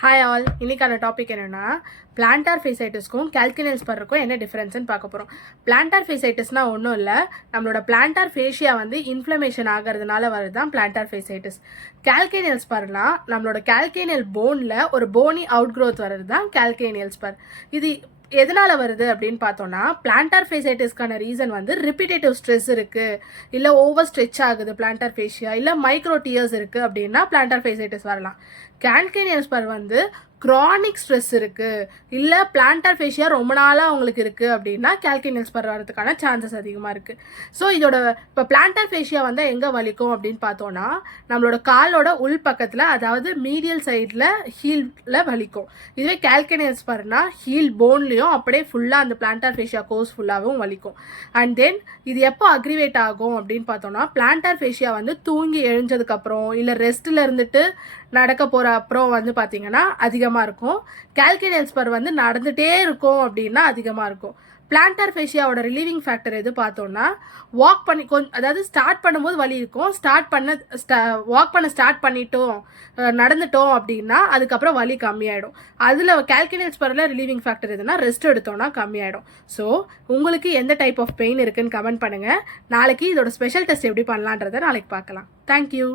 Hi all, இன்னைக்கான topic என்னென்னா plantar ஃபேசைட்டிஸ்க்கும் கால்கினியல் ஸ்பர்ருக்கும் என்ன டிஃப்ரென்ஸ்னு பார்க்க போகிறோம். பிளான்டார் ஃபேசைட்டிஸ்னால் ஒன்றும் இல்லை, நம்மளோட பிளான்டார் ஃபேஷியா வந்து இன்ஃப்ளமேஷன் ஆகிறதுனால வருது தான் பிளான்டார் ஃபேசைட்டிஸ். கால்கினியல் ஸ்பர்னால் நம்மளோட கால்கினியல் போனில் ஒரு போனி அவுட் க்ரோத் வர்றது தான் கால்கினியல் ஸ்பர். இது எதனால் வருது அப்படின்னு பார்த்தோன்னா, பிளான்டார் ஃபேசைட்டிஸ்க்கான ரீசன் வந்து ரிப்பீட்டேட்டிவ் ஸ்ட்ரெஸ் இருக்குது, இல்லை ஓவர் ஸ்ட்ரெச் ஆகுது பிளான்டார் ஃபேஷியா, இல்லை மைக்ரோ டியர்ஸ் இருக்குது அப்படின்னா பிளான்டார் ஃபேசைட்டிஸ் வரலாம். கால்கினியல் ஸ்பர் வந்து க்ரானிக் ஸ்ட்ரெஸ் இருக்குது, இல்லை பிளான்டார் ஃபேஷியா ரொம்ப நாளாக அவங்களுக்கு இருக்குது அப்படின்னா கால்கினியல் ஸ்பர் வரதுக்கான சான்சஸ் அதிகமாக இருக்குது. ஸோ இதோட இப்போ பிளான்டார் ஃபேஷியா வந்து எங்கே வலிக்கும் அப்படின்னு பார்த்தோன்னா, நம்மளோட காலோட உள் பக்கத்தில், அதாவது மீடியல் சைடில் ஹீலில் வலிக்கும். இதுவே கால்கினியல் ஸ்பர்னா ஹீல் போன்லேயும் அப்படியே ஃபுல்லாக அந்த பிளான்டார் ஃபேஷியா கோர்ஸ் ஃபுல்லாகவும் வலிக்கும். அண்ட் தென் இது எப்போ அக்ரிவேட் ஆகும் அப்படின்னு பார்த்தோன்னா, பிளான்டார் ஃபேஷியா வந்து தூங்கி எழுஞ்சதுக்கப்புறம் இல்லை ரெஸ்ட்டில் இருந்துட்டு நடக்க போகிற அப்புறம் வந்து பார்த்தீங்கன்னா அதிகமாக இருக்கும். கால்கினியல் ஸ்பர் வந்து நடந்துகிட்டே இருக்கும் அப்படின்னா அதிகமாக இருக்கும். பிளான்டார் ஃபேஷியாவோட ரிலீவிங் ஃபேக்டர் எது பார்த்தோன்னா, வாக் பண்ணி அதாவது ஸ்டார்ட் பண்ணும்போது வலி இருக்கும், வாக் பண்ண ஸ்டார்ட் பண்ணிட்டோம், நடந்துட்டோம் அப்படின்னா அதுக்கப்புறம் வலி கம்மியாயிடும். அதில் கால்கினியல் ஸ்பரில் ரிலீவிங் ஃபேக்டர் எதுனா ரெஸ்ட் எடுத்தோன்னா கம்மியாயிடும். ஸோ உங்களுக்கு எந்த டைப் ஆஃப் பெயின் இருக்குன்னு கமெண்ட் பண்ணுங்கள். நாளைக்கு இதோட ஸ்பெஷல் டெஸ்ட் எப்படி பண்ணலான்றதை நாளைக்கு பார்க்கலாம். தேங்க்யூ.